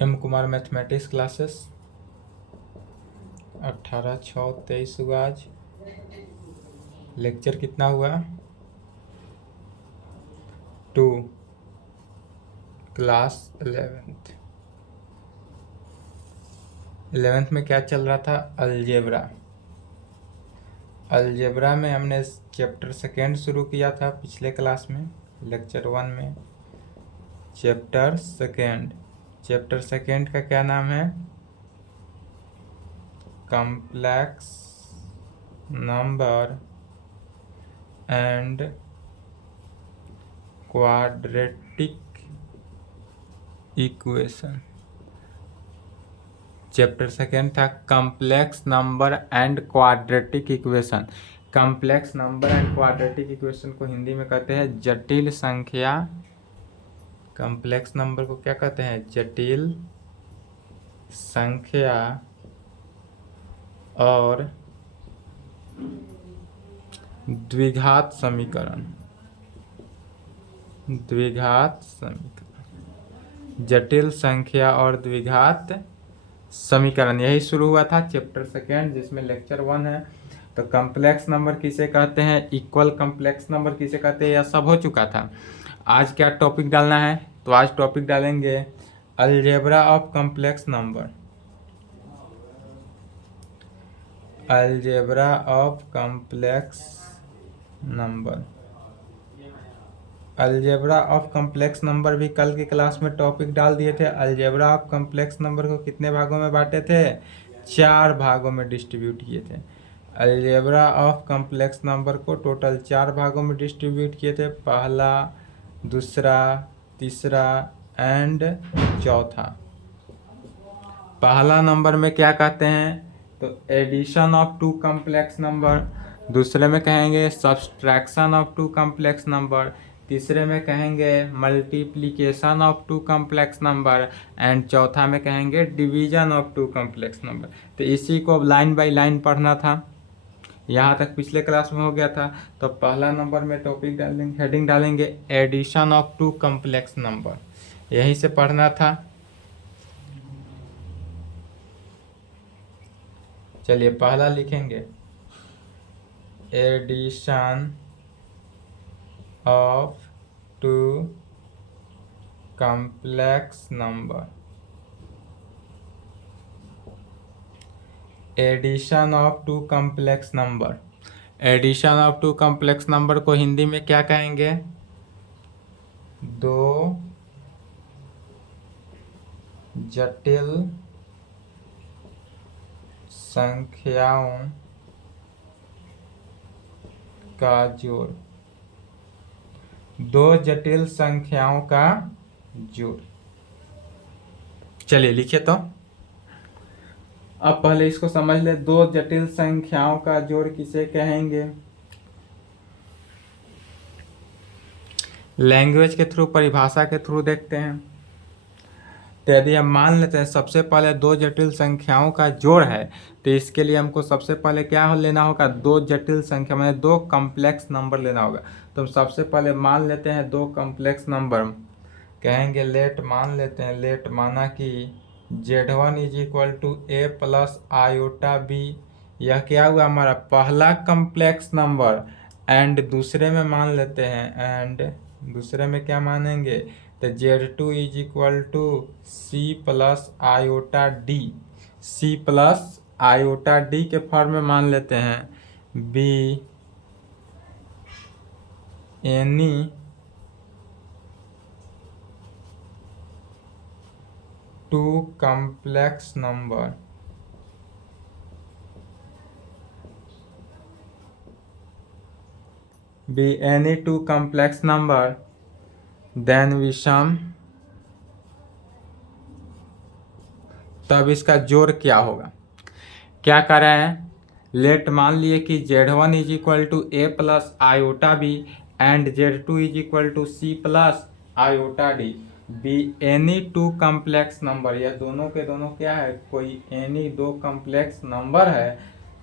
M Kumar mathematics classes 18/6/23 हुआ आज। Lecture कितना हुआ? 2, क्लास 11th में क्या चल रहा था? अलजेब्रा। अलजेब्रा में हमने चैप्टर सेकेंड शुरू किया था पिछले क्लास में, लेक्चर 1 में। चैप्टर सेकेंड का क्या नाम है? Complex number and quadratic equation. Chapter second था complex number and quadratic equation. Complex number and quadratic equation को हिंदी में कहते हैं जटिल संख्या। कॉम्प्लेक्स नंबर को क्या कहते हैं? जटिल संख्या और द्विघात समीकरण। जटिल संख्या और द्विघात समीकरण, यही शुरू हुआ था चैप्टर सेकेंड, जिसमें लेक्चर 1 है। तो कॉम्प्लेक्स नंबर किसे कहते हैं, इक्वल कॉम्प्लेक्स नंबर किसे कहते हैं, यह सब हो चुका था। आज क्या टॉपिक डालना है? तो आज टॉपिक डालेंगे algebra of complex number. Algebra of complex number. Algebra of complex number भी कल की क्लास में टॉपिक डाल दिए थे। अलजेब्रा ऑफ कॉम्प्लेक्स नंबर को कितने भागों में बांटे थे? 4 भागों में डिस्ट्रीब्यूट किए थे। अलजेब्रा ऑफ कॉम्प्लेक्स नंबर को टोटल 4 भागों में डिस्ट्रीब्यूट किए थे, पहला, दूसरा, तीसरा एंड चौथा। पहला नंबर में क्या कहते हैं? तो एडिशन ऑफ 2 कॉम्प्लेक्स नंबर। दूसरे में कहेंगे सब्सट्रैक्शन ऑफ 2 कॉम्प्लेक्स नंबर। तीसरे में कहेंगे multiplication of 2 complex number and चौथा में कहेंगे डिवीजन ऑफ 2 कॉम्प्लेक्स नंबर। तो इसी को अब लाइन बाय लाइन पढ़ना था। यहाँ तक पिछले क्लास में हो गया था। तो पहला नंबर में टॉपिक डालेंगे, हेडिंग डालेंगे एडिशन ऑफ 2 कॉम्प्लेक्स नंबर, यहीं से पढ़ना था। चलिए पहला लिखेंगे addition of 2 complex number. Addition of 2 complex number. Addition of 2 complex number को हिंदी में क्या कहेंगे? 2 जटिल संख्याओं का जोड़। 2 जटिल संख्याओं का जोड़। चलिए लिखिए तो। अब पहले इसको समझ ले, 2 जटिल संख्याओं का जोड़ किसे कहेंगे? लैंग्वेज के थ्रू, परिभाषा के थ्रू देखते हैं। तो यदि हम मान लेते हैं सबसे पहले 2 जटिल संख्याओं का जोड़ है, तो इसके लिए हमको सबसे पहले क्या लेना होगा? 2 जटिल संख्या में 2 कॉम्प्लेक्स नंबर लेना होगा। तो सबसे पहले मान लेते हैं 2 कॉम्प्लेक्स नंबर। कहेंगे लेट, मान लेते हैं, लेट माना कि Z1 is equal to A plus iota B। यह क्या हुआ? हमारा पहला कॉम्प्लेक्स नंबर। एंड दूसरे में मान लेते हैं, एंड दूसरे में क्या मानेंगे? तो Z2 is equal to C plus iota D। C plus iota D के फॉर्म में मान लेते हैं B any two complex number. Be any 2 complex number, then we sum। तब इसका जोड़ क्या होगा? क्या कर रहे हैं? लेट मान लिए कि Z1 is equal to A plus iota B and Z2 is equal to C plus iota D। Be any 2 complex number, यह दोनों के दोनों क्या है? कोई एनी 2 कॉम्प्लेक्स नंबर है।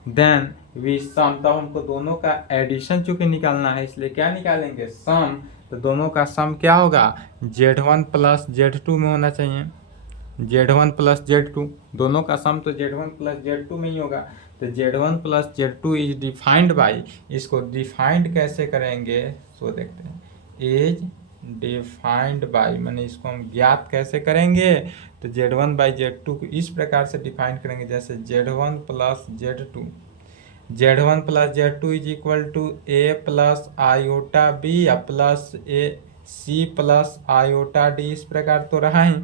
देन वी सम, तो हमको दोनों का एडिशन चूंकि निकालना है, इसलिए क्या निकालेंगे? सम। तो दोनों का सम क्या होगा? Z1 प्लस Z2 में होना चाहिए। Z1 प्लस Z2, दोनों का सम तो Z1 प्लस Z2 में ही होगा। तो Z1 plus Z2 is defined by, इसको डिफाइंड कैसे करेंगे सो देखते हैं। इज डिफाइंड बाई मैंने इसको हम ज्ञात कैसे करेंगे, तो Z1 बाई Z2 को इस प्रकार से डिफाइन करेंगे, जैसे Z1 plus Z2, Z1 plus Z2 is equal to A plus iota B plus a C plus iota D, इस प्रकार तो रहा ही।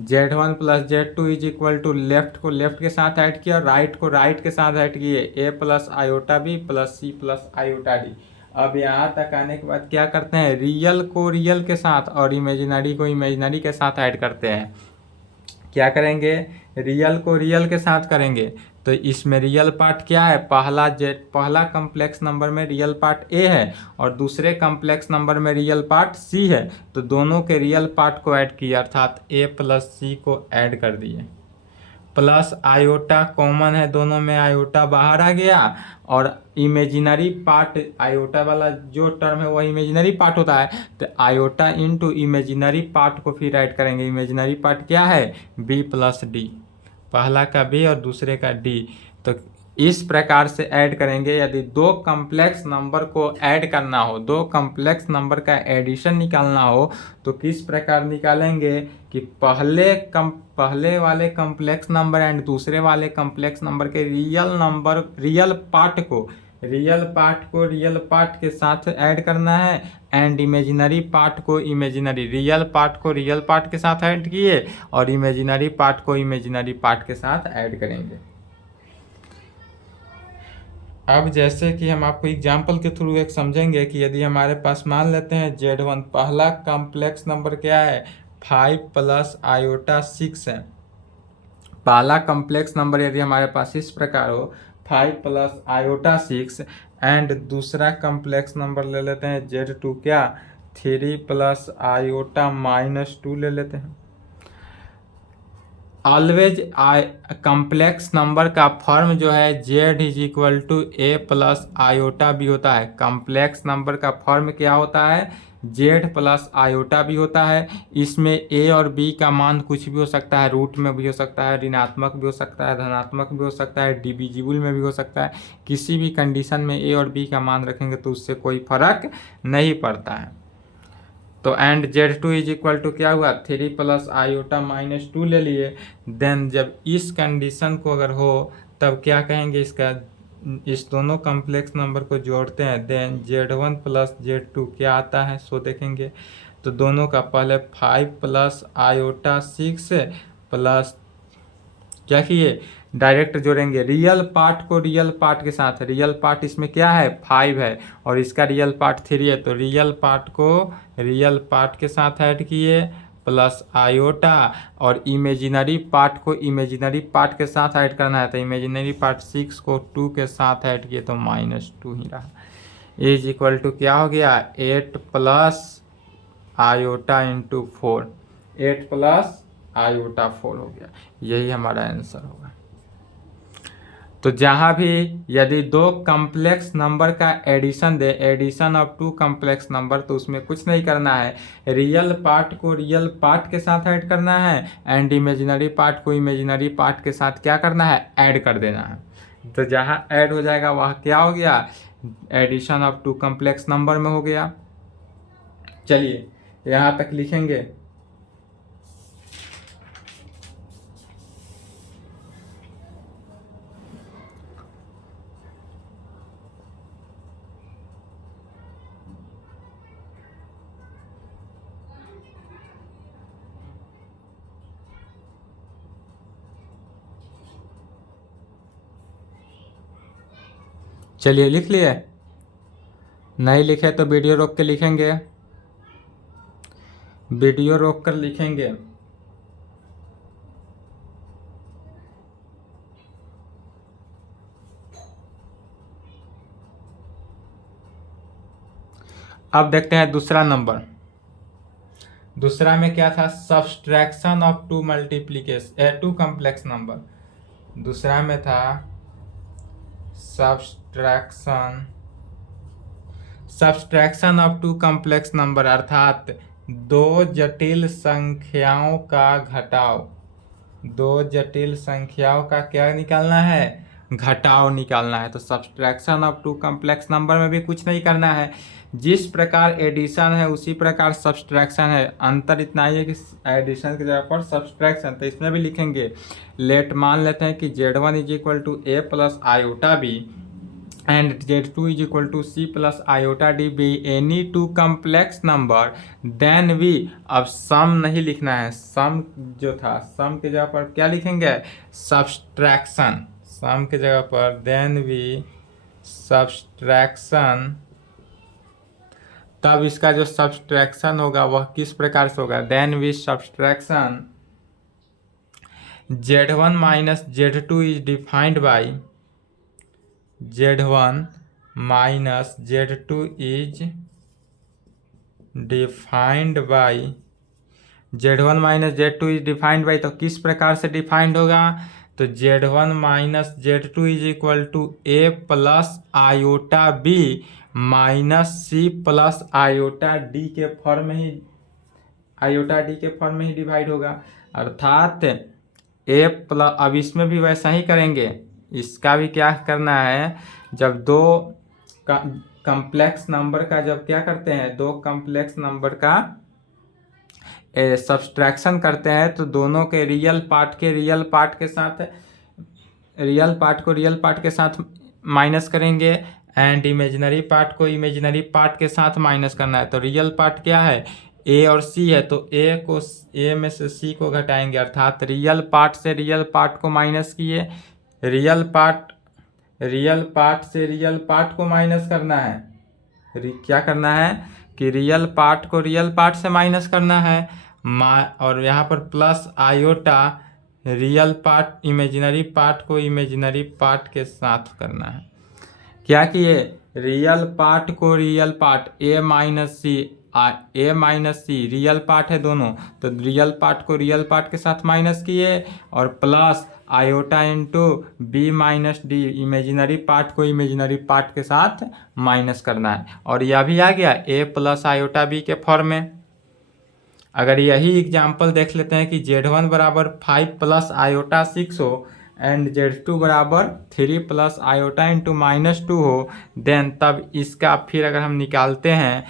Z1 plus Z2 is equal to left को लेफ्ट के साथ ऐड किया और राइट को राइट के साथ ऐड किए, A plus iota B plus C plus iota D। अब यहाँ तक आने के बाद क्या करते हैं, रियल को रियल के साथ और इमेजिनरी को इमेजिनरी के साथ ऐड करते हैं। क्या करेंगे, रियल को रियल के साथ करेंगे, तो इसमें रियल पार्ट क्या है, पहला कम्प्लेक्स नंबर में रियल पार्ट ए है और दूसरे कम्प्लेक्स नंबर में रियल पार्ट सी है, तो दोनों के रियल पार्ट को ऐड किया, अर्थात ए प्लस सी को ऐड कर दिए। प्लस आयोटा कॉमन है, दोनों में आयोटा बाहर आ गया, और इमेजिनरी पार्ट आयोटा वाला जो टर्म है वह इमेजिनरी पार्ट होता है, तो आयोटा इनटू इमेजिनरी पार्ट को फिर ऐड करेंगे। इमेजिनरी पार्ट क्या है, बी प्लस डी, पहला का बी और दूसरे का डी। तो इस प्रकार से ऐड करेंगे। यदि दो कम्प्लेक्स नंबर को ऐड करना हो, दो कम्प्लेक्स नंबर का एडिशन निकालना हो, तो किस प्रकार निकालेंगे कि पहले वाले कम्प्लेक्स नंबर एंड दूसरे वाले कम्प्लेक्स नंबर के रियल पार्ट को रियल पार्ट के साथ ऐड करना है, एंड इमेजिनरी पार्ट को रियल पार्ट के साथ ऐड किए और इमेजिनरी पार्ट को इमेजिनरी पार्ट के साथ ऐड करेंगे। अब जैसे कि हम आपको एग्जाम्पल के थ्रू एक समझेंगे कि यदि हमारे पास मान लेते हैं Z1, पहला कॉम्प्लेक्स नंबर क्या है, 5 प्लस आयोटा 6 है। पहला कॉम्प्लेक्स नंबर यदि हमारे पास इस प्रकार हो 5 प्लस आयोटा 6, एंड दूसरा कॉम्प्लेक्स नंबर ले लेते हैं Z2 क्या, 3 प्लस आयोटा -2 ले लेते हैं। ऑलवेज कम्प्लेक्स नंबर का फॉर्म जो है Z is equal to a plus iota b होता है। कम्प्लेक्स नंबर का फॉर्म क्या होता है, Z प्लस आयोटा भी होता है। इसमें A और B का मान कुछ भी हो सकता है, रूट में भी हो सकता है, ऋणात्मक भी हो सकता है, धनात्मक भी हो सकता है, डिविजिबल में भी हो सकता है। किसी भी कंडीशन में A और B का मान रखेंगे तो उससे कोई फर्क नहीं पड़ता है। तो and Z2 is equal to क्या हुआ, 3 प्लस आयोटा -2 ले लिए। देन जब इस कंडीशन को अगर हो तब क्या कहेंगे, इसका इस दोनों कम्प्लेक्स नंबर को जोड़ते हैं, देन Z1 प्लस Z2 क्या आता है सो देखेंगे। तो दोनों का पहले 5 प्लस आयोटा 6 प्लस क्या किए, डायरेक्ट जोड़ेंगे रियल पार्ट को रियल पार्ट के साथ। रियल पार्ट इसमें क्या है, 5 है और इसका रियल पार्ट 3 है, तो रियल पार्ट को रियल पार्ट के साथ ऐड किए प्लस आयोटा, और इमेजिनरी पार्ट को इमेजिनरी पार्ट के साथ ऐड करना है, तो इमेजिनरी पार्ट 6 को 2 के साथ ऐड किए तो -2 ही रहा। इज इक्वल टू क्या हो गया, 8 plus iota into 4, 8 plus iota 4 हो गया। यही हमारा आंसर होगा। तो जहाँ भी यदि दो कम्प्लेक्स नंबर का एडिशन दे, addition of two complex number, तो उसमें कुछ नहीं करना है, रियल पार्ट को रियल पार्ट के साथ ऐड करना है, एंड इमेजिनरी पार्ट को इमेजिनरी पार्ट के साथ क्या करना है, ऐड कर देना है। तो जहाँ ऐड हो जाएगा वह क्या हो गया, addition of two complex number में हो गया। चलिए यहाँ तक लिखेंगे। चलिए लिख लिए, नहीं लिखे तो वीडियो रोक के लिखेंगे, वीडियो रोक कर लिखेंगे। अब देखते हैं दूसरा नंबर। दूसरा में क्या था, subtraction of two multiplication two complex number. दूसरा में था subtraction of two complex number, अर्थात दो जटिल संख्याओं का घटाव, दो जटिल संख्याओं का क्या निकालना है, घटाव निकालना है। तो subtraction of two complex number में भी कुछ नहीं करना है, जिस प्रकार एडिशन है उसी प्रकार सब्सट्रैक्शन है। अंतर इतना ही है कि एडिशन की जगह पर सब्सट्रैक्शन, तो इसमें भी लिखेंगे लेट, मान लेते हैं कि Z1 is equal to a plus iota b and Z2 is equal to c plus iota d b any two complex number, then we, अब सम नहीं लिखना है, सम जो था सम की जगह पर क्या लिखेंगे, सब्सट्रैक्शन, सम की जगह पर देन वी सब्सट्रैक्शन, तब इसका जो सब्सट्रैक्शन होगा वह किस प्रकार से होगा, then we subtraction Z1 minus Z2 is defined by, Z1 minus Z2 is defined by, Z1 minus Z2 is defined by, तो किस प्रकार से डिफाइंड होगा, तो Z1 minus Z2 is equal to a plus iota b minus c plus iota d के form में ही, iota d के फॉर्म में ही डिवाइड होगा। अर्थात ए प्लस, अब इसमें भी वैसा ही करेंगे, इसका भी क्या करना है, जब दो कम्प्लेक्स नंबर का जब क्या करते हैं, दो कम्प्लेक्स नंबर का सब्सट्रैक्शन करते हैं तो दोनों के रियल पार्ट के रियल पार्ट के साथ, रियल पार्ट को रियल पार्ट के साथ माइनस करेंगे एंड इमेजिनरी पार्ट को इमेजिनरी पार्ट के साथ माइनस करना है। तो रियल पार्ट क्या है, ए और सी है, तो ए में से सी को घटाएंगे, अर्थात रियल पार्ट से रियल पार्ट को माइनस किए, रियल पार्ट से रियल पार्ट को माइनस करना है, क्या करना है कि रियल पार्ट को रियल पार्ट से माइनस करना है, और यहाँ पर plus iota real part imaginary part को इमेजिनरी पार्ट के साथ करना है। क्या किए, रियल पार्ट को real part a minus C real part है दोनों, तो रियल पार्ट को रियल पार्ट के साथ माइनस किए और plus iota into b minus d imaginary part को इमेजिनरी पार्ट के साथ माइनस करना है, और यह भी आ गया ए प्लस आयोटा बी के फॉर्म में। अगर यही एग्जाम्पल देख लेते हैं कि Z1 बराबर 5 प्लस आयोटा 6 हो एंड Z2 बराबर 3 प्लस आयोटा इंटू -2 हो, देन तब इसका फिर अगर हम निकालते हैं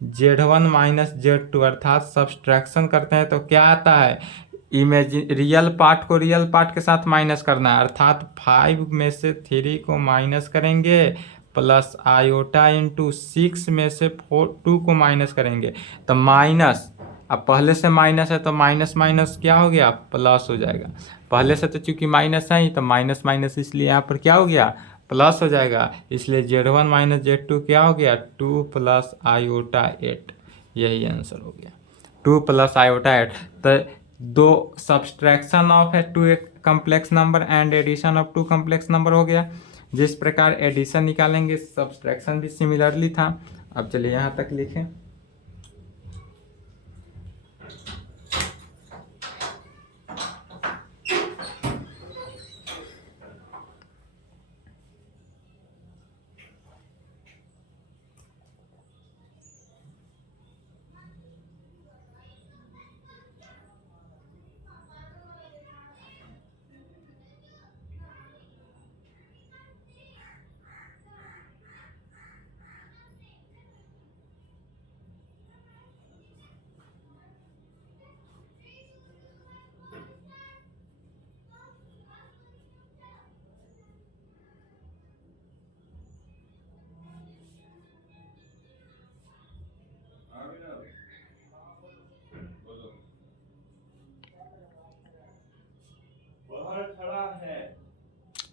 Z1 माइनस Z2 अर्थात सब्सट्रैक्शन करते हैं तो क्या आता है, रियल पार्ट को रियल पार्ट के साथ माइनस करना है, अर्थात 5 में से 3 को माइनस करेंगे प्लस आयोटा इंटू 6 में से 2 को माइनस करेंगे, तो माइनस, अब पहले से माइनस है तो माइनस माइनस क्या हो गया, प्लस हो जाएगा, पहले से तो चूंकि माइनस है ही तो माइनस माइनस इसलिए यहाँ पर क्या हो गया, प्लस हो जाएगा, इसलिए Z1 माइनस Z2 क्या हो गया, 2 प्लस आयोटा 8, यही आंसर हो गया 2 प्लस आयोटा 8। तो दो सब्सट्रैक्शन ऑफ है टू एक complex number and addition of two complex number हो गया। जिस प्रकार एडिशन निकालेंगे सब्सट्रैक्शन भी सिमिलरली था। अब चलिए यहाँ तक लिखें।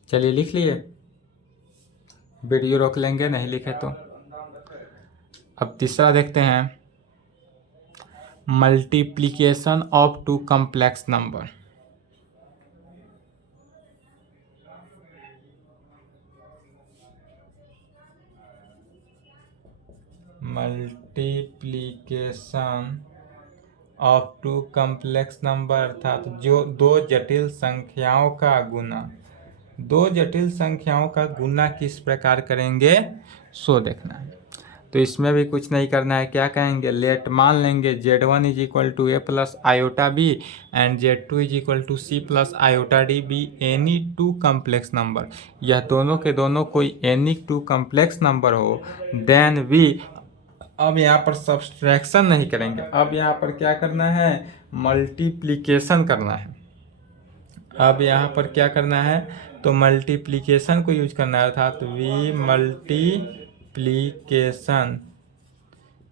चलिए लिख लिए, वीडियो रोक लेंगे नहीं लिखे तो। अब तीसरा देखते हैं, multiplication of two complex number. Multiplication of two complex number अर्थात जो दो जटिल संख्याओं का गुना, दो जटिल संख्याओं का गुना किस प्रकार करेंगे सो देखना है। तो इसमें भी कुछ नहीं करना है, क्या कहेंगे, लेट मान लेंगे Z1 is equal to a plus iota b and Z2 is equal to c plus iota d b any two complex number. यह दोनों के दोनों कोई एनी टू कम्प्लेक्स नंबर हो, देन वी, अब यहाँ पर सब्सट्रैक्शन नहीं करेंगे, अब यहाँ पर क्या करना है, मल्टीप्लिकेशन करना है। अब यहाँ पर क्या करना है, तो मल्टीप्लिकेशन को यूज करना है, अर्थात वी मल्टीप्लिकेशन।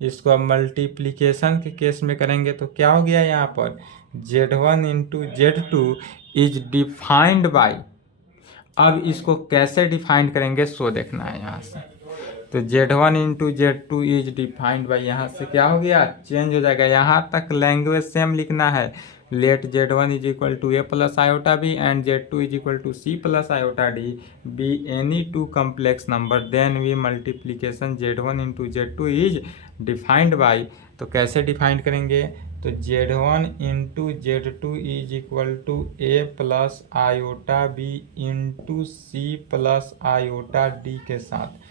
इसको अब मल्टीप्लिकेशन के केस में करेंगे तो क्या हो गया, यहाँ पर Z1 into Z2 is defined by. अब इसको कैसे डिफाइंड करेंगे सो देखना है यहाँ से। तो Z1 into Z2 is defined by, यहाँ से क्या हो गया, चेंज हो जाएगा। यहाँ तक लैंग्वेज सेम लिखना है, let Z1 is equal to a plus iota b and Z2 is equal to c plus iota d b any two complex number, then we multiplication Z1 into Z2 is defined by. तो कैसे defined करेंगे, तो Z1 into Z2 is equal to a plus iota b into c plus iota d के साथ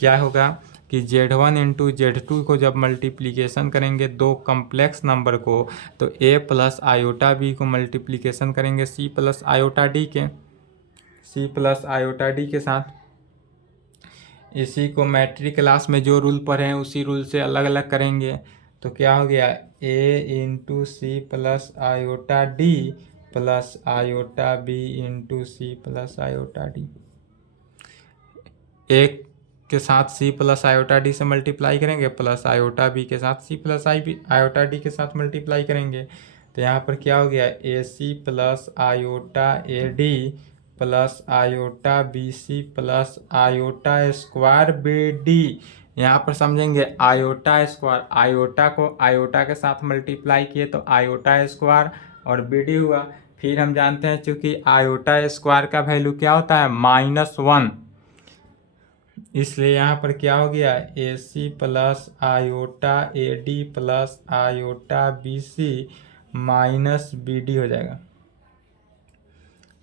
क्या होगा कि Z1 into Z2 को जब मल्टीप्लिकेशन करेंगे दो कम्प्लेक्स नंबर को, तो a प्लस आयोटा बी को मल्टीप्लिकेशन करेंगे c प्लस आयोटा डी के साथ। इसी को मैट्रिक क्लास में जो रूल पढ़े हैं उसी रूल से अलग अलग करेंगे। तो क्या हो गया, a into c plus iota d plus iota b into c plus iota d. एक के साथ c प्लस आयोटा डी से मल्टीप्लाई करेंगे, प्लस आयोटा बी के साथ c प्लस आयोटा डी के साथ मल्टीप्लाई करेंगे। तो यहाँ पर क्या हो गया, A C plus iota A D plus iota B C plus iota square B D. यहाँ पर समझेंगे आयोटा स्क्वायर, आयोटा को आयोटा के साथ मल्टीप्लाई किए तो आयोटा स्क्वायर और बी डी हुआ। फिर हम जानते हैं चूँकि आयोटा स्क्वायर का वैल्यू क्या होता है, -1, इसलिए यहाँ पर क्या हो गया, A C plus iota A D plus iota B C minus B D हो जाएगा,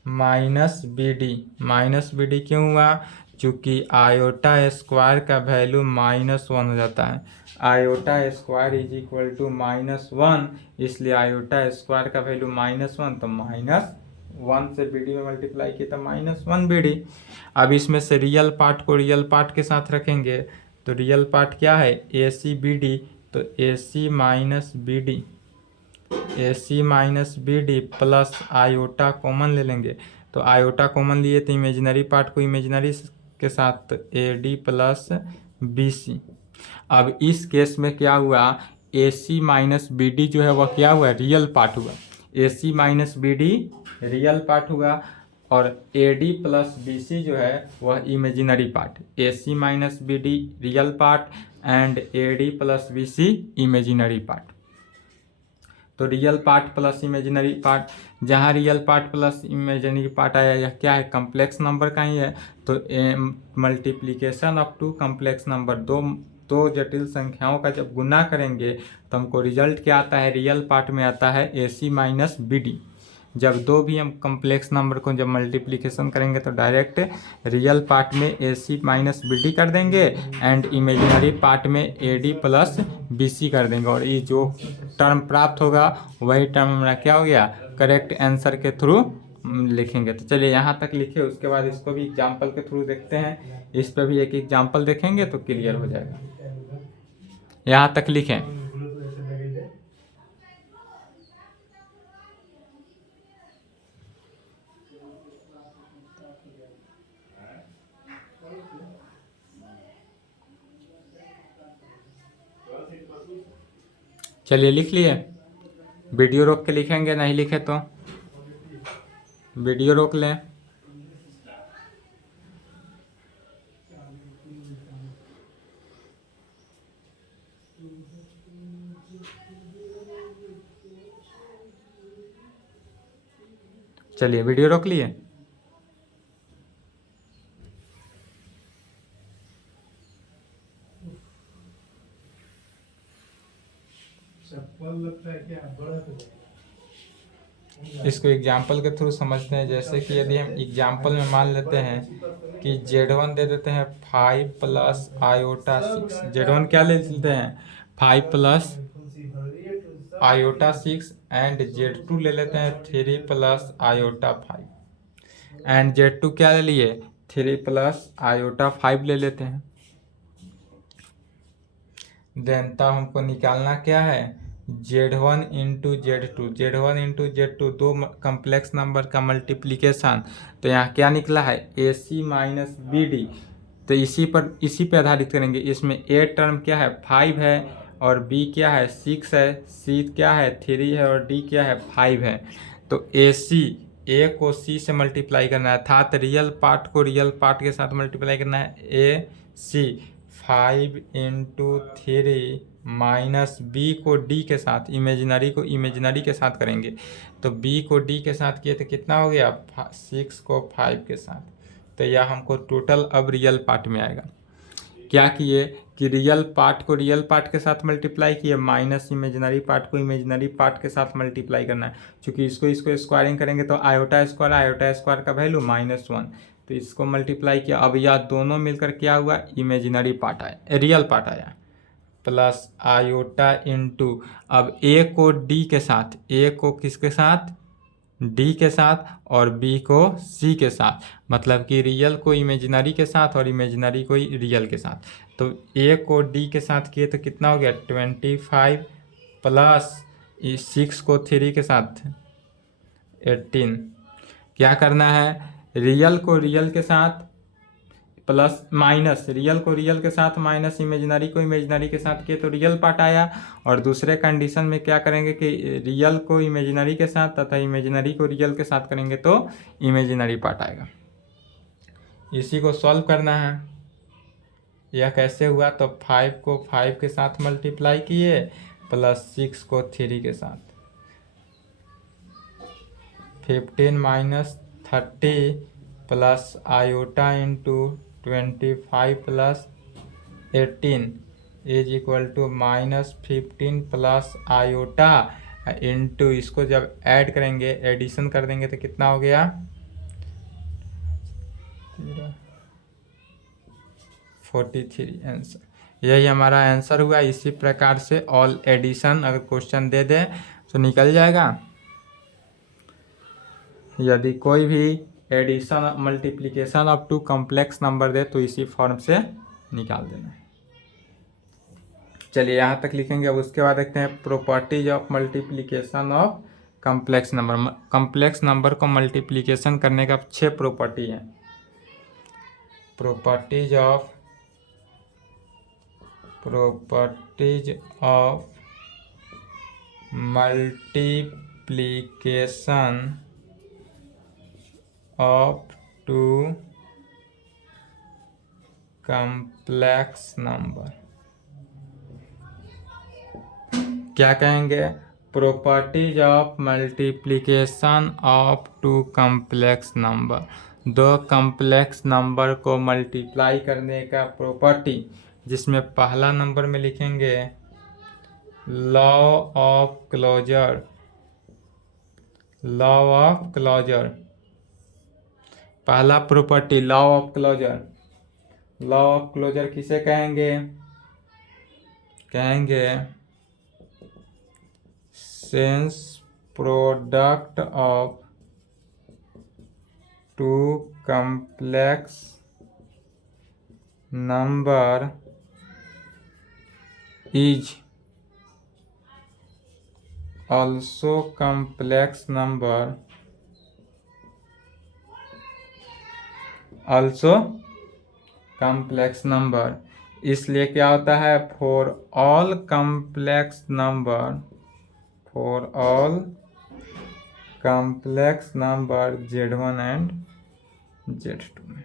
माइनस बी डी क्यों हुआ, चूँकि आयोटा स्क्वायर का वैल्यू -1 हो जाता है। Iota square is equal to -1, इसलिए आयोटा स्क्वायर का वैल्यू -1, तो -1 से बी डी में मल्टीप्लाई किया तो -1 बी डी। अब इसमें से रियल पार्ट को रियल पार्ट के साथ रखेंगे, तो रियल पार्ट क्या है, ए सी बी डी, तो A C minus B D plus iota common ले लेंगे। तो आयोटा कॉमन लिए तो इमेजिनरी पार्ट को इमेजिनरी के साथ A D plus B C. अब इस केस में क्या हुआ, A C minus B D जो है वह क्या हुआ, रियल पार्ट हुआ। A C minus B D real part हुआ और A D plus B C जो है वह imaginary part. A C minus B D real part and A D plus B C imaginary part. तो real part plus imaginary part, जहाँ real part plus imaginary part आया, यह क्या है, complex number का ही है। तो multiplication of two complex number, दो जटिल संख्याओं का जब गुना करेंगे तो हमको रिजल्ट क्या आता है, रियल पार्ट में आता है ए सी माइनस बी डी। जब दो भी हम कम्प्लेक्स नंबर को जब मल्टीप्लिकेशन करेंगे तो डायरेक्ट रियल पार्ट में a C minus B d कर देंगे एंड इमेजिनरी पार्ट में a D plus B c कर देंगे, और ये जो टर्म प्राप्त होगा वही टर्म हमारा क्या हो गया, करेक्ट आंसर के थ्रू लिखेंगे। तो चलिए यहाँ तक लिखे, उसके बाद इसको भी एग्जाम्पल के थ्रू देखते हैं। इस पर भी एक एग्जाम्पल देखेंगे तो क्लियर हो जाएगा। यहाँ तक लिखें, चलिए लिख लिए। वीडियो रोक के लिखेंगे, नहीं लिखे तो वीडियो रोक लें। चलिए वीडियो रोक लिए। चप्पल लगता है क्या, बड़ा तो इसको एग्जाम्पल के थ्रू समझते हैं। जैसे कि यदि हम एग्जाम्पल में मान लेते हैं कि Z1 दे देते हैं 5 प्लस आयोटा 6। Z1 क्या ले लेते हैं 5 प्लस आयोटा 6 एंड Z2 ले लेते हैं 3 प्लस आयोटा 5 एंड Z2 क्या ले लिए 3 प्लस आयोटा 5 ले लेते हैं। देन तब हमको निकालना क्या है Z1 into Z2। Z1 into Z2 दो कम्प्लेक्स नंबर का मल्टीप्लिकेशन। तो यहाँ क्या निकला है AC माइनस BD। तो इसी पे आधारित करेंगे। इसमें A टर्म क्या है 5 है और B क्या है 6 है, C क्या है 3 है और D क्या है 5 है। तो A को C से मल्टीप्लाई करना है, अर्थात रियल पार्ट को रियल पार्ट के साथ मल्टीप्लाई करना है। AC 5 इंटू 3 माइनस B को D के साथ, इमेजिनरी को इमेजिनरी के साथ करेंगे। तो B को D के साथ किए तो कितना हो गया 6 को 5 के साथ। तो यह हमको टोटल अब रियल पार्ट में आएगा। क्या किए कि रियल पार्ट को रियल पार्ट के साथ मल्टीप्लाई किए, माइनस इमेजिनरी पार्ट को इमेजिनरी पार्ट के साथ मल्टीप्लाई करना है। क्योंकि इसको स्क्वायरिंग करेंगे तो आयोटा स्क्वायर का वैल्यू -1, तो इसको मल्टीप्लाई किया। अब यह दोनों मिलकर क्या हुआ इमेजिनरी पार्ट आया, रियल पार्ट आया, प्लस आयोटा इंटू अब A को D के साथ, A को किसके साथ D के साथ और B को C के साथ, मतलब कि रियल को इमेजिनरी के साथ और इमेजिनरी को रियल के साथ। तो A को D के साथ किए तो कितना हो गया 25 प्लस 6 को 3 के साथ 18। क्या करना है रियल को रियल के साथ प्लस माइनस, रियल को रियल के साथ माइनस इमेजिनरी को इमेजिनरी के साथ किए तो रियल पार्ट आया। और दूसरे कंडीशन में क्या करेंगे कि रियल को इमेजिनरी के साथ तथा इमेजिनरी को रियल के साथ करेंगे तो इमेजिनरी पार्ट आएगा। इसी को सॉल्व करना है। यह कैसे हुआ तो 5 को 5 के साथ मल्टीप्लाई किए प्लस 6 को 3 के साथ, 15 minus 30 plus iota into 25 plus 18 is equal to -15 plus iota into, इसको जब ऐड करेंगे एडिशन कर देंगे तो कितना हो गया 43 आंसर। यही हमारा आंसर हुआ। इसी प्रकार से ऑल एडिशन अगर क्वेश्चन दे दे तो निकल जाएगा। यदि कोई भी addition multiplication up to complex number दे तो इसी फॉर्म से निकाल देना है। चलिए यहाँ तक लिखेंगे। अब उसके बाद देखते हैं properties of multiplication of complex number. Complex number को मल्टीप्लिकेशन करने का 6 प्रॉपर्टी हैं। Properties of multiplication of two complex number. क्या कहेंगे properties of multiplication of two complex number. दो कॉम्प्लेक्स नंबर को मल्टीप्लाई करने का प्रॉपर्टी, जिसमें पहला नंबर में लिखेंगे law of closure. Law of closure पहला property law of closure. Law of closure किसे कहेंगे, कहेंगे sense product of two complex number is also complex number, also complex number। इसलिए क्या होता है for all complex number, for all complex number Z1 and Z2 में।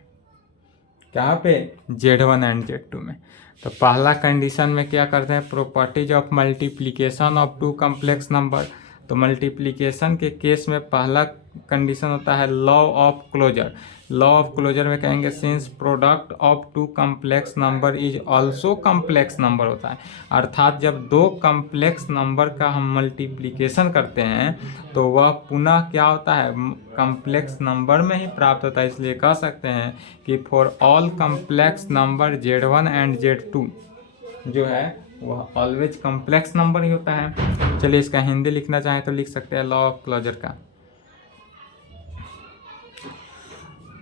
कहाँ पे Z1 एंड Z2 में। तो पहला कंडीशन में क्या करते हैं properties of multiplication of two complex number. तो मल्टीप्लिकेशन के केस में पहला कंडीशन होता है law of closure. Law of closure में कहेंगे since product of two complex number is also complex number होता है। अर्थात जब दो कम्प्लेक्स नंबर का हम मल्टीप्लिकेशन करते हैं तो वह पुनः क्या होता है, कम्प्लेक्स नंबर में ही प्राप्त होता है। इसलिए कह सकते हैं कि for all complex number Z1 and Z2 जो है वह ऑलवेज कम्प्लेक्स नंबर ही होता है। चलिए इसका हिंदी लिखना चाहें तो लिख सकते हैं लॉ ऑफ क्लोजर का।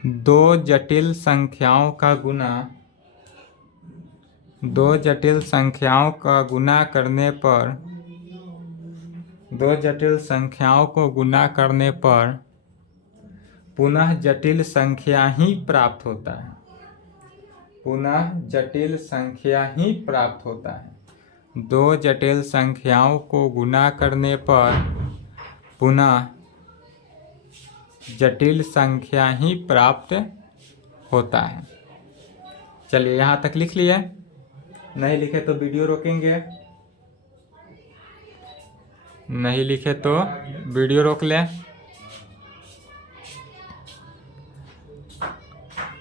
दो जटिल संख्याओं का गुना करने पर पुनः जटिल संख्या ही प्राप्त होता है। दो जटिल संख्याओं को गुना करने पर पुनः जटिल संख्या ही प्राप्त होता है। चलिए यहाँ तक लिख लिए, नहीं लिखे तो वीडियो रोकेंगे, नहीं लिखे तो वीडियो रोक लें।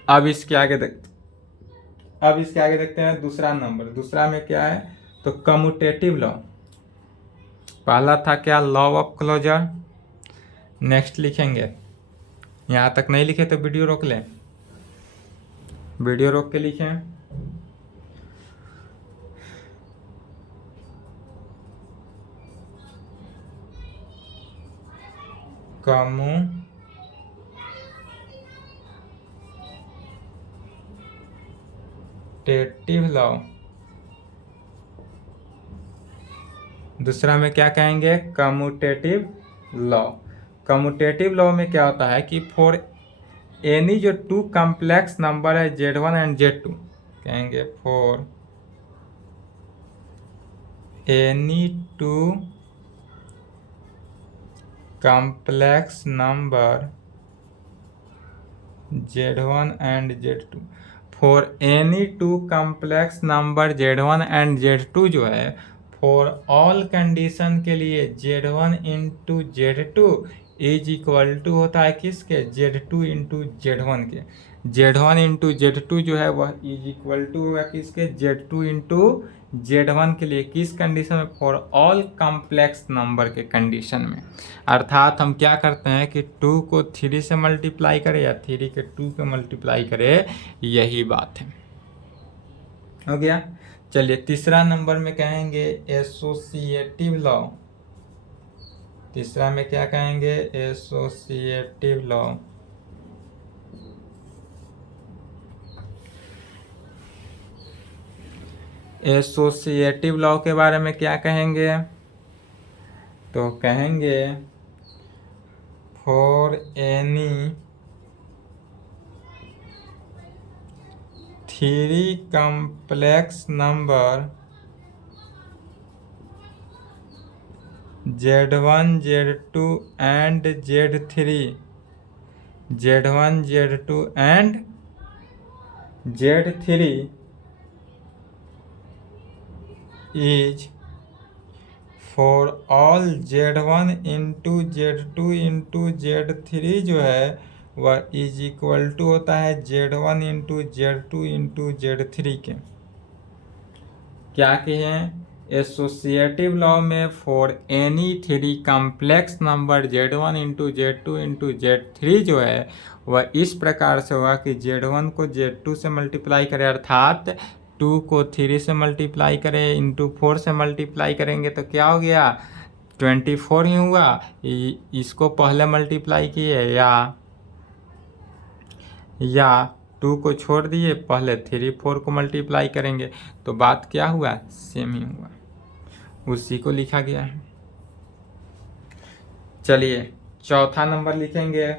अब इसके आगे देखते हैं दूसरा नंबर। दूसरा में क्या है तो कम्यूटेटिव लॉ। पहला था क्या, लॉ ऑफ क्लोजर। नेक्स्ट लिखेंगे, यहाँ तक नहीं लिखे तो वीडियो रोक लें, वीडियो रोक के लिखें। Commutative law. दूसरा में क्या कहेंगे, कम्यूटेटिव लॉ। कम्यूटेटिव लॉ में क्या होता है कि फॉर एनी जो टू कॉम्प्लेक्स नंबर है Z1 एंड Z2, कहेंगे for any two complex number Z1 and Z2, for any two complex number Z1 and Z2 जो है फॉर ऑल कंडीशन के लिए Z1 into Z2 is equal to होता है किसके, Z2 into Z1 के। Z1 into Z2 जो है वह इज इक्वल टू होगा किसके, Z2 इंटू Z1 के लिए। किस कंडीशन में, फॉर ऑल कॉम्प्लेक्स नंबर के कंडीशन में। अर्थात हम क्या करते हैं कि 2 को 3 से मल्टीप्लाई करें या 3 के 2 के मल्टीप्लाई करें, यही बात है। हो गया। चलिए तीसरा नंबर में कहेंगे एसोसिएटिव लॉ। तीसरा में क्या कहेंगे, एसोसिएटिव लॉ। एसोसिएटिव लॉ के बारे में क्या कहेंगे, तो कहेंगे for any 3 complex number Z1 Z2 and Z3, Z1 Z2 and Z3 is for all Z1 into Z2 into Z3 जो है वह इज इक्वल टू होता है Z1 into Z2 into Z3 के। क्या कहें, एसोसिएटिव लॉ में for any 3 complex number Z1 into Z2 into Z3 जो है वह इस प्रकार से होगा कि Z1 को Z2 से मल्टीप्लाई करें, अर्थात 2 को 3 से मल्टीप्लाई करें इंटू 4 से मल्टीप्लाई करेंगे तो क्या हो गया, 24 ही हुआ। इसको पहले मल्टीप्लाई किए या 2 को छोड़ दिए, पहले 3 4 को मल्टीप्लाई करेंगे तो बात क्या हुआ, सेम ही हुआ, उसी को लिखा गया है। चलिए चौथा नंबर लिखेंगे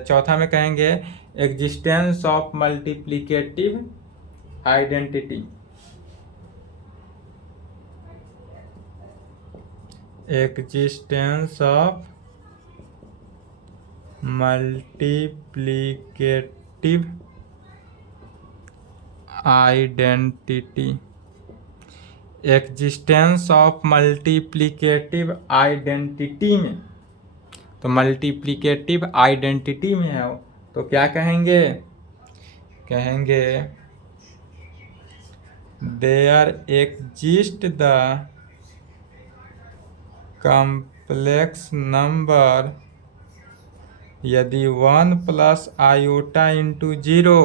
चौथा में कहेंगे existence of multiplicative identity. Existence of multiplicative identity, existence of multiplicative identity में, तो मल्टीप्लिकेटिव आइडेंटिटी में है तो क्या कहेंगे, कहेंगे there exist the complex number, यदि 1 plus iota into zero,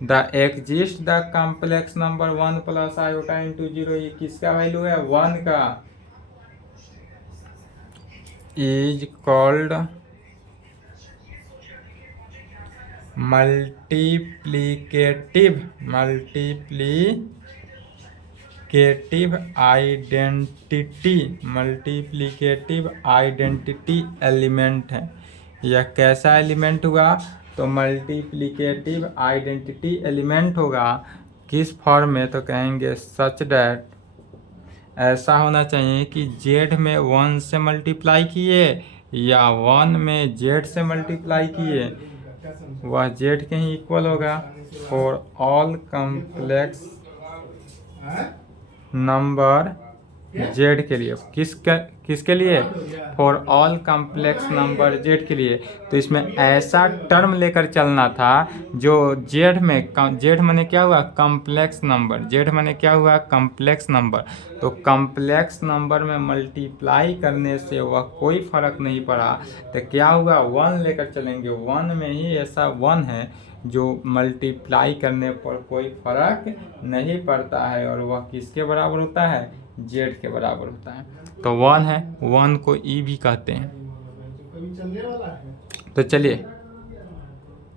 the exist the complex number 1 plus iota into zero, ये किसका वैल्यू है, 1 का, is called multiplicative identity, multiplicative identity element है। यह कैसा एलिमेंट हुआ, तो मल्टीप्लिकेटिव आइडेंटिटी एलिमेंट होगा, किस फॉर्म में, तो कहेंगे सच डैट, ऐसा होना चाहिए कि जेड में 1 से मल्टीप्लाई किए या 1 में जेड से मल्टीप्लाई किए, वह जेड के ही इक्वल होगा। For all complex number Z के लिए, किसके लिए, for all complex number Z के लिए। तो इसमें ऐसा टर्म लेकर चलना था जो जेड में, जेड माने क्या हुआ, कॉम्प्लेक्स नंबर, जेड माने क्या हुआ, कॉम्प्लेक्स नंबर। तो कॉम्प्लेक्स नंबर में मल्टीप्लाई करने से वह कोई फर्क नहीं पड़ा, तो क्या हुआ, 1 लेकर चलेंगे, 1 में ही ऐसा 1 है जो मल्टीप्लाई करने पर कोई फर्क नहीं पड़ता है और वह किसके बराबर होता है, जेड के बराबर होता है। तो 1 है, 1 को ई भी कहते हैं। तो चलिए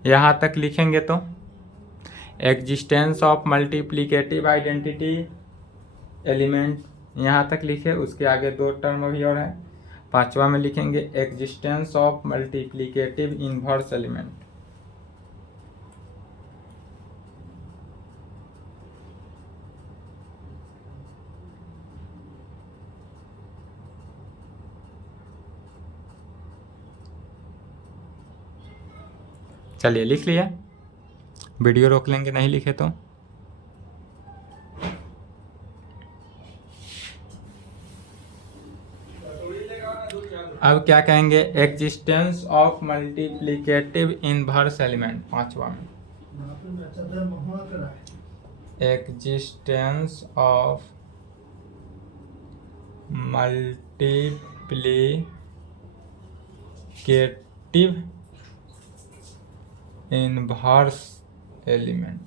यहाँ तक लिखेंगे, तो existence of multiplicative identity element यहाँ तक लिखे, उसके आगे 2 टर्म अभी और है। 5वां में लिखेंगे existence of multiplicative inverse element. चलिए लिख लिया, वीडियो रोक लेंगे नहीं लिखे तो। अब क्या कहेंगे, existence of multiplicative inverse element. 5वां में existence of multiplicative inverse element.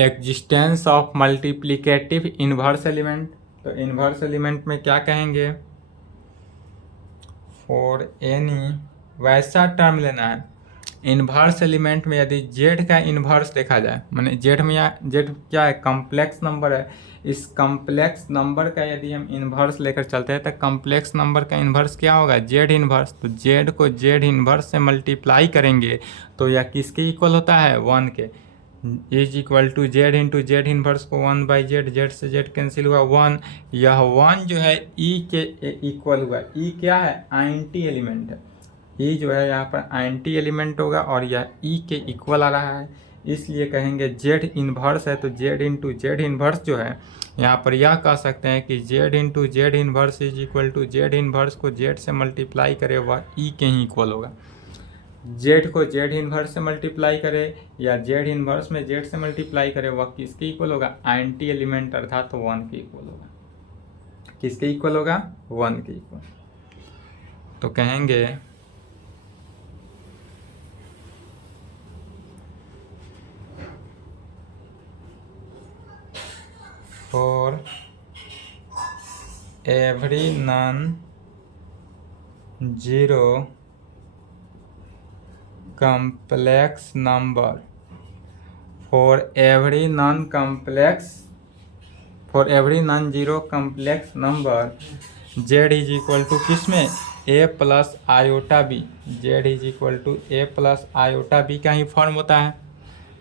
Existence of multiplicative inverse element, तो इनवर्स एलिमेंट में क्या कहेंगे, फॉर एनी, वैसा टर्म लेना है इनवर्स एलिमेंट में यदि जेड का इनवर्स देखा जाए, माने जेड में, या जेड क्या है, कॉम्प्लेक्स नंबर है, इस कॉम्प्लेक्स नंबर का यदि हम इन्वर्स लेकर चलते हैं तो कॉम्प्लेक्स नंबर का इन्वर्स क्या होगा, जेड इन्वर्स। तो जेड को जेड इन्वर्स से मल्टीप्लाई करेंगे तो यह किसके इक्वल होता है, 1 के, is equal to Z into Z inverse को 1 बाई जेड, जेड से जेड कैंसिल हुआ 1, यह 1 जो है ई के इक्वल हुआ। ई क्या है, आइंटी एलिमेंट है, ई जो है यहाँ पर आइंटी एलिमेंट होगा और यह ई के इक्वल आ रहा है, इसलिए कहेंगे जेड इन्वर्स है। तो जेड इंटू जेड इन्वर्स जो है यहाँ पर यह कह सकते हैं कि Z into Z inverse is equal to Z inverse को जेड से मल्टीप्लाई करे वह ई के ही इक्वल होगा। जेड को जेड इन्वर्स से मल्टीप्लाई करे या जेड इन्वर्स में जेड से मल्टीप्लाई करे वह किसके इक्वल होगा, आइंटी एलिमेंट अर्थात 1 के इक्वल होगा। किसके इक्वल होगा, 1 के इक्वल। तो कहेंगे for every non-zero complex number, for every non-zero complex number z is equal to किस में, a plus iota b, z is equal to a plus iota b का ही फॉर्म होता है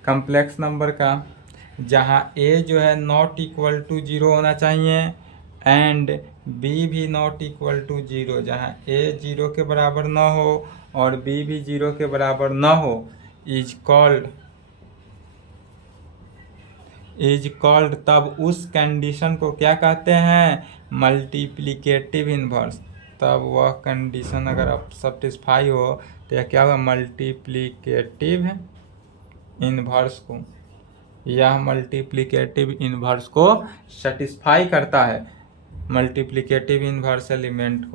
कम्प्लेक्स नंबर का, जहाँ a जो है नॉट इक्वल टू 0 होना चाहिए एंड b भी नॉट इक्वल टू 0, जहाँ a 0 के बराबर न हो और बी भी 0 के बराबर न हो इज कॉल्ड तब उस कंडीशन को क्या कहते हैं? Multiplicative inverse. तब वह कंडीशन अगर आप सेटिस्फाई हो तो यह क्या होगा? मल्टीप्लिकेटिव इन्वर्स को, यह मल्टीप्लिकेटिव इन्वर्स को सेटिस्फाई करता है, multiplicative inverse element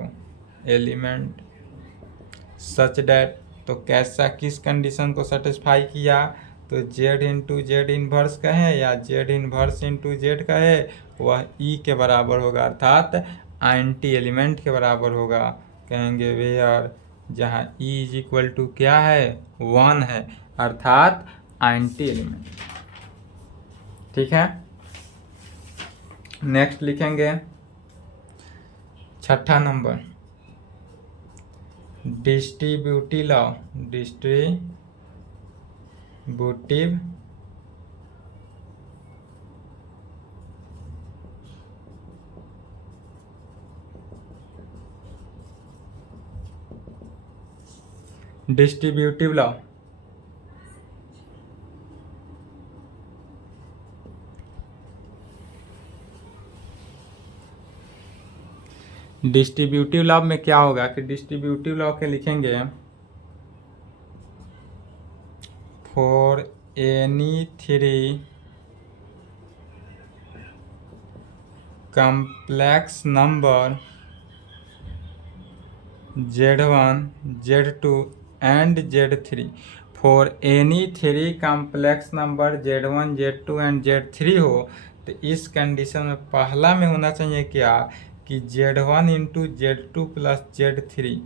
such that. तो कैसा, किस कंडीशन को सेटिस्फाई किया? तो z इंटू जेड इन्वर्स कहे या z इन्वर्स इंटू जेड कहे, वह e के बराबर होगा, अर्थात एंटी एलिमेंट के बराबर होगा। कहेंगे वेयर, जहाँ e इज इक्वल टू क्या है? 1 है, अर्थात एंटी एलिमेंट। ठीक है, नेक्स्ट लिखेंगे 6ठा number, distributive law. Distributive law distributive law में क्या होगा कि डिस्ट्रीब्यूटिव लॉ के लिखेंगे for any 3 complex number z1 z2 and z3, for any 3 complex number z1 z2 and z3 हो तो इस कंडीशन में पहला में होना चाहिए क्या कि z1 into z2 plus z3।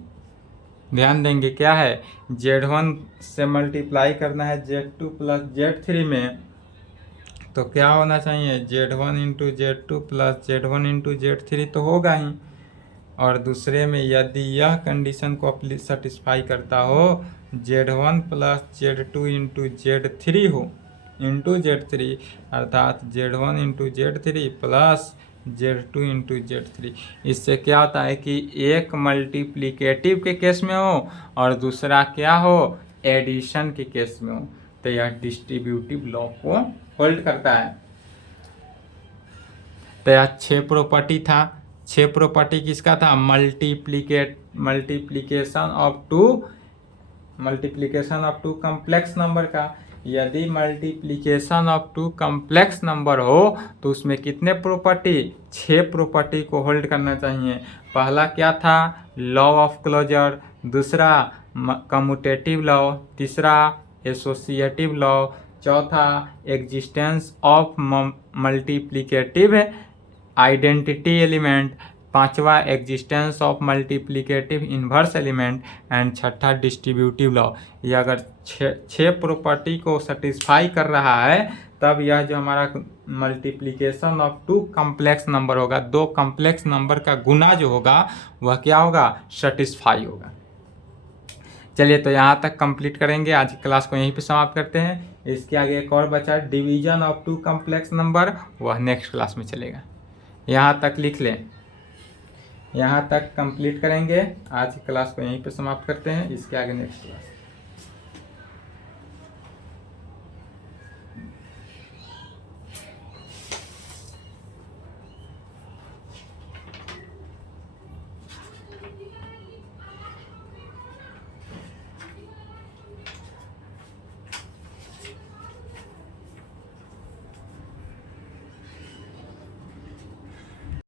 ध्यान देंगे क्या है, z1 से मल्टीप्लाई करना है z2 प्लस z3 में, तो क्या होना चाहिए z1 into z2 plus z1 into z3 तो होगा ही। और दूसरे में यदि यह कंडीशन को सेटिस्फाई करता हो z1 plus z2 into z3 हो इंटू z3, अर्थात z1 into z3 plus z2 into z3, इससे क्या होता है कि एक मल्टीप्लिकेटिव के केस में हो और दूसरा क्या हो? एडिशन के केस में हो, तो यह डिस्ट्रीब्यूटिव लॉ को होल्ड करता है। तो यह 6 प्रॉपर्टी था। 6 प्रॉपर्टी किसका था? Multiplication of two complex number का। यदि multiplication of two complex number हो तो उसमें कितने प्रॉपर्टी? 6 प्रॉपर्टी को होल्ड करना चाहिए। पहला क्या था? लॉ ऑफ क्लोजर, दूसरा कम्यूटेटिव लॉ, तीसरा एसोसिएटिव लॉ, चौथा existence of multiplicative identity element, पांचवा existence of multiplicative inverse element and छठा डिस्ट्रीब्यूटिव लॉ। ये अगर 6 प्रॉपर्टी को सेटिस्फाई कर रहा है तब यह जो हमारा मल्टीप्लिकेशन ऑफ 2 कॉम्प्लेक्स नंबर होगा, 2 कॉम्प्लेक्स नंबर का गुना जो होगा वह क्या होगा? सेटिस्फाई होगा। चलिए, तो यहाँ तक कंप्लीट करेंगे। आज की क्लास को यहीं पे समाप्त करते हैं। इसके आगे एक और बचा डिवीजन ऑफ 2 कॉम्प्लेक्स नंबर, वह नेक्स्ट क्लास में चलेगा। यहाँ तक लिख लें, यहाँ तक कंप्लीट करेंगे। आज की क्लास को यहीं पे समाप्त करते हैं। इसके आगे नेक्स्ट क्लास।